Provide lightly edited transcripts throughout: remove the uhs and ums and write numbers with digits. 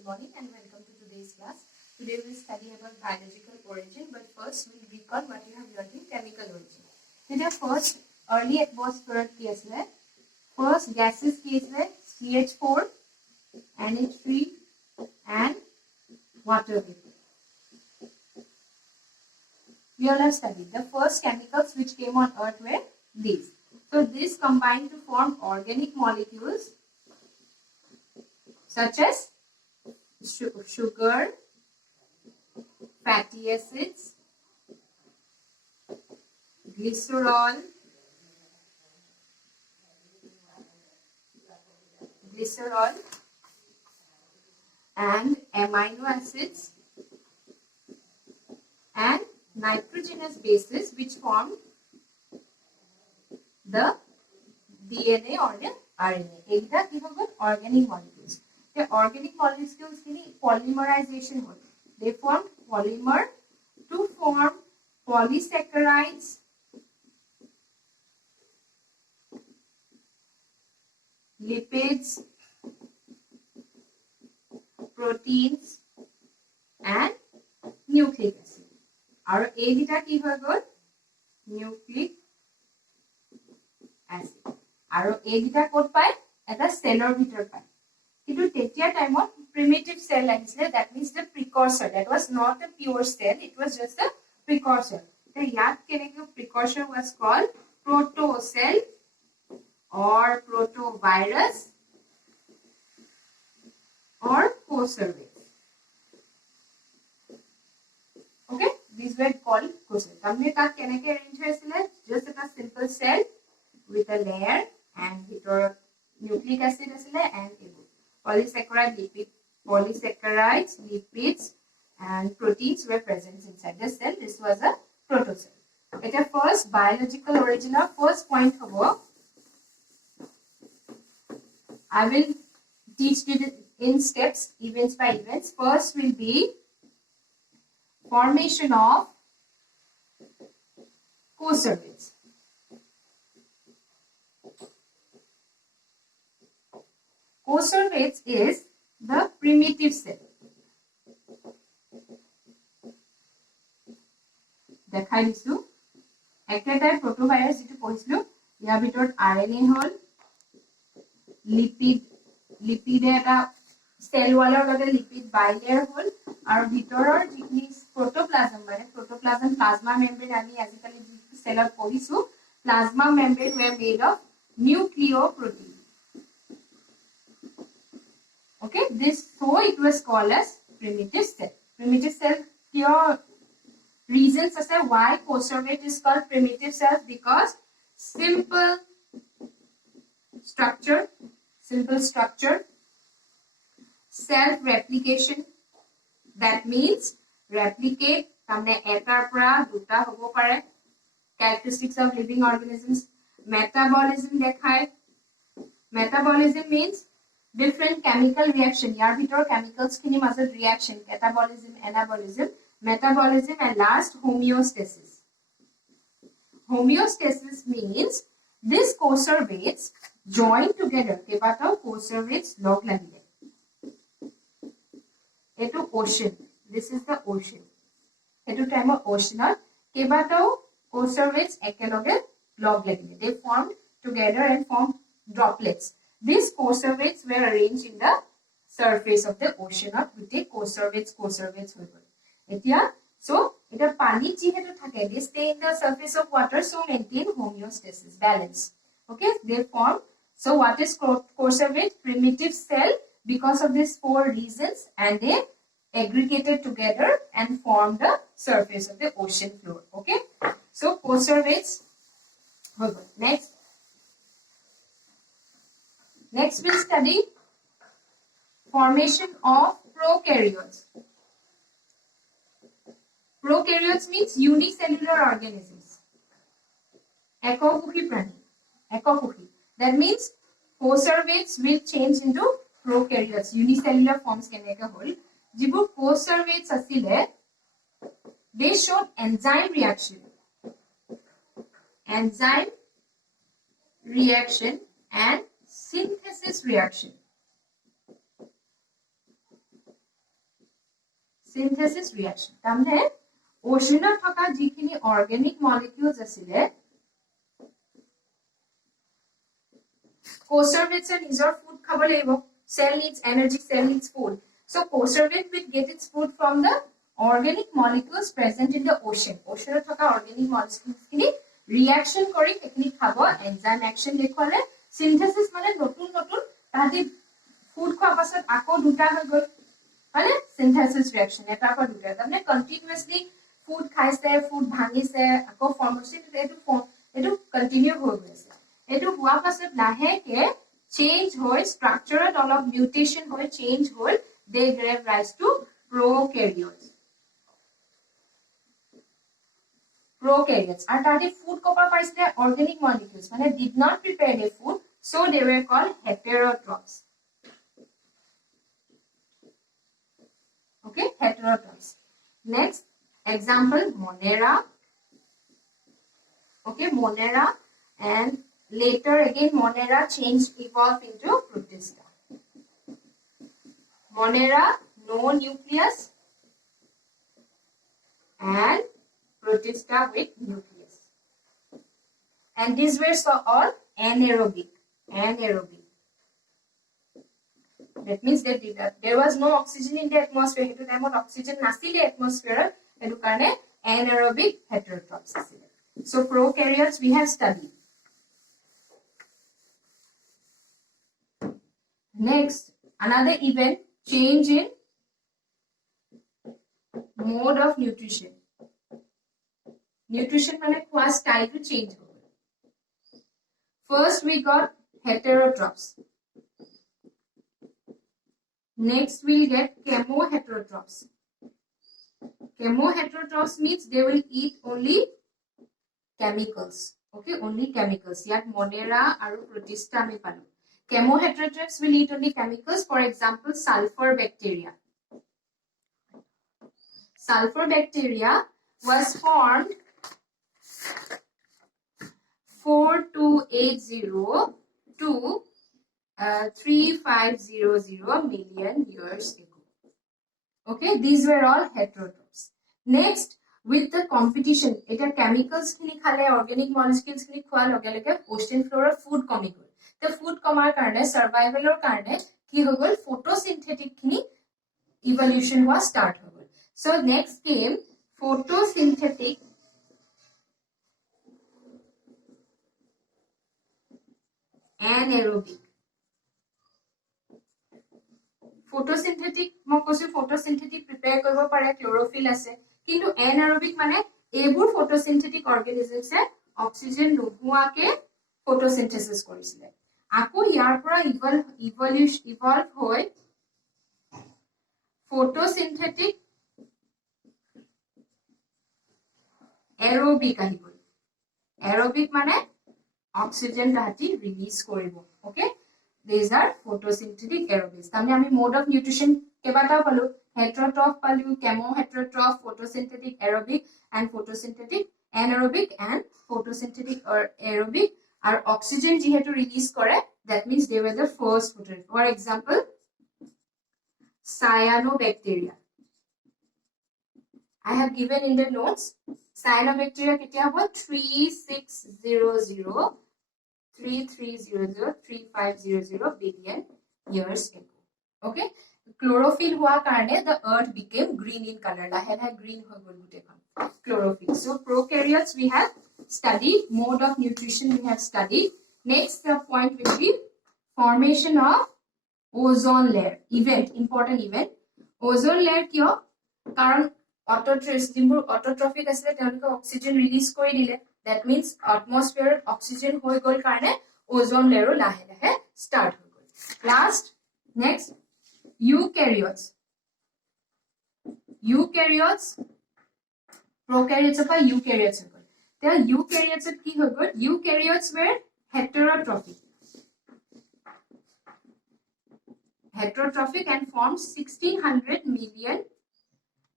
good morning and welcome to today's class. Today we will study about biological origin, but first we will recall what you have learned in chemical origin. Today first early atmosphere case में first gases case में CH4, NH3 and water vapor. We all have studied the first chemicals which came on earth were these. So these combined to form organic molecules such as sugar, fatty acids, glycerol, and amino acids and nitrogenous bases which form the DNA or the RNA. Ekta ki hobo organic molecules. The organic molecules kini polymerization hote. They form polymer to form polysaccharides, lipids, proteins and nucleic acid. Aru ekta ki hobo nucleic acid. Aru ekta kot pai eta cellor bhitor pai. Into tetia time of primitive cell that means the precursor. That was not a pure cell, it was just a precursor. The yat precursor was called protocell or protovirus or cocervates. Okay, these were called cocervates. Just a simple cell with a layer and nucleic acid and polysaccharides, lipids and proteins were present inside the cell. This was a protocell. At a first biological origin of first point hobo, I will teach you in steps, events by events. First will be formation of cocervates. Cocervates is the primitive cell. দেখাই দিছো একেটাই protovirus যেটো কৈছিলো ইয়াৰ ভিতৰত RNA হল lipid এটা sell ওয়ালৰ লগে lipid বাইলেয়াৰ হল আৰু ভিতৰৰ যিখিনি protoplasm plasma membrane আমি আজিকালি যি সেলত পঢ়িছো plasma membrane were made of nucleoprotein. Okay, so it was called as primitive cell. Primitive cell, here reasons as to why cocervate is called primitive cell, because simple structure, self-replication. That means replicate. Tamne etar pra duta hobo pare. Characteristics of living organisms. Metabolism dekhai. Metabolism means different chemical reaction. Yar bhitor chemicals kini mazot reaction, catabolism, anabolism, metabolism and last homeostasis. Homeostasis means these cocervates join together. Kebatao cocervates log lagile. Eto ocean. This is the ocean. Eto time of ocean. Kebatao cocervates ekeloge log lagile. They formed together and formed droplets. These cocervates were arranged in the surface of the ocean of the cocervates so it a pani jihetu thake, they stay in the surface of water, so maintain homeostasis, balance. Okay, they form. So what is cocervate? Primitive cell, because of these four reasons, and they aggregated together and formed the surface of the ocean floor. Okay, so cocervates. Next we'll study formation of prokaryotes. Prokaryotes means unicellular organisms. Ekokokhi prani. Ekokokhi. That means cocervates will change into prokaryotes. Unicellular forms keneka hol. Jibu cocervates asile, they showed enzyme reaction. Enzyme reaction and synthesis reaction. synthesis reaction tamne ocean thaka jikhini organic molecules asile co-servates and nijor food khabo laibo cell needs energy cell needs food so co-servate will get its food from the organic molecules present in the ocean thaka organic molecules kini reaction kori ekini khabo enzyme action dekhole synthesis mane notun tahati food khwa pasat ako duta hoy gol মানে synthesis reaction eta pa duta tamne continuously food khaise food bhangise ako formation etu continue ho gase etu hua pasat lahe ke change hoy structural অলপ mutation hoy change hoy they gave rise to prokaryotes and tadi food kopa paisle organic molecules mane did not prepare the food so they were called heterotrophs. Okay, heterotrophs. Next example Monera. Okay, Monera and later again Monera evolved into Protista. Monera no nucleus and Protista with nucleus. And these were all anaerobic. That means that there was no oxygen in the atmosphere. Hetu time of oxygen nasile atmosphere. Hetu karone anaerobic heterotrophs asile. So prokaryotes we have studied. Next, another event, change in mode of nutrition. Nutrition mane khwa style to change. First we got heterotrophs. Next we'll get chemoheterotrophs. Chemoheterotrophs means they will eat only chemicals. Okay, only chemicals. Yet Monera aru Protista me palu. Chemoheterotrophs will eat only chemicals. For example, sulfur bacteria. Sulfur bacteria was formed 4280 to 3500 million years ago. Okay, these were all heterotrophs. Next, with the competition, eta chemicals khini khale organic molecules khini khwa loge loge ocean floor food comi gol. The food comar karone survival or karone ki hogol photosynthetic khini evolution was start hogol. So next came photosynthetic anaerobic. Photosynthetic mo kosu photosynthetic prepare koribo pare chlorophyll ase kintu anaerobic mane ebur photosynthetic organisms e oxygen nohua ke photosynthesis korisile ako yar pora evolve hoy photosynthetic aerobic ahibol aerobic mane oxygen tahati release koribo okay. These are photosynthetic aerobics. Tamne ami mode of nutrition kebata palu heterotroph palu chemoheterotroph photosynthetic aerobic and photosynthetic anaerobic and photosynthetic or aerobic are oxygen jihetu release kore that means they were the first photosynthetic. For example, cyanobacteria. I have given in the notes cyanobacteria ketia hobo 3300 billion years ago. Okay, chlorophyll hua karone the earth became green in color. Lahe green hoy gol gutekhon chlorophyll. So prokaryotes we have studied, mode of nutrition we have studied. Next the point will be formation of ozone layer. Event, important event. Ozone layer kyo karon autotrophic asile teloke oxygen release kori dile. That means atmosphere oxygen hoy gol karone ozone layer lahe lahe start hoy gol. Last, next eukaryotes. Prokaryotes of eukaryotes hoy gol. The eukaryotes ki hoy gol? Eukaryotes were heterotrophic and formed 1600 million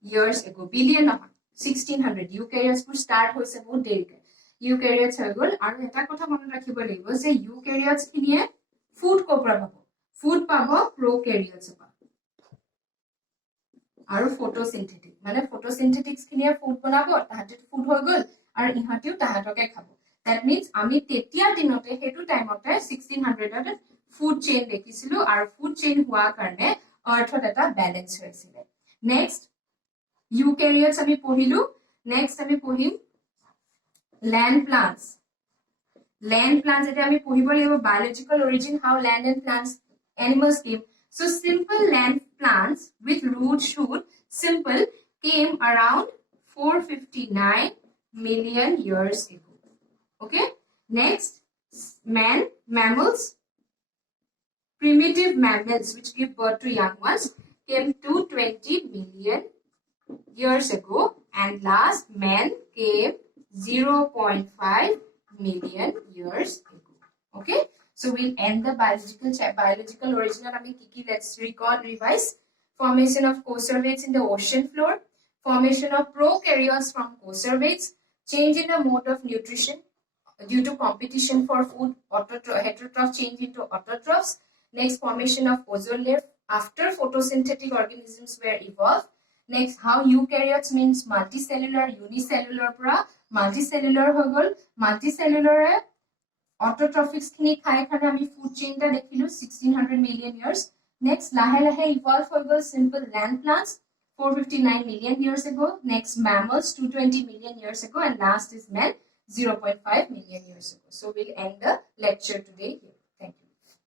years ago. Billion of 1600 eukaryotes pur start hoise bahut derike. Eukaryotes hoy gol aru eta kotha mone rakhibo lagibo je eukaryotes khinie food kopra pabo. Food pabo prokaryotes pa. আৰু photosynthetic মানে photosynthetics খিনিয়ে food বনাব তাহাঁতে food হৈ গল আৰু ইহঁতিও তাহাঁতকে খাব that means আমি তেতিয়া দিনতে হেতু টাইমতে 1600 ত food chain দেখিছিলো আৰু food chain হোৱা কাৰণে earthত এটা balance হৈছিল next eukaryotes আমি পঢ়িলো next আমি পঢ়িম land plants এটা আমি পঢ়িব লাগিব biological origin how land and plants animals came so simple land plants with root shoot simple came around 459 million years ago okay next mammals primitive mammals which give birth to young ones came to 20 million years ago and last man came 0.5 million years ago okay so we'll end the biological origin of kiki let's recall revise formation of conservates in the ocean floor formation of prokaryotes from conservates change in the mode of nutrition due to competition for food heterotroph change into autotrophs next formation of ozone layer after photosynthetic organisms were evolved next how eukaryotes means multicellular unicellular pra multicellular হৈ গল multicellular autotrophics খিনি খাই খানে আমি food chain টা দেখিলো 1600 million years next লাহে লাহে evolve হৈ গল simple land plants 459 million years ago next mammals 220 million years ago and last is man 0.5 million years ago so we'll end the lecture today here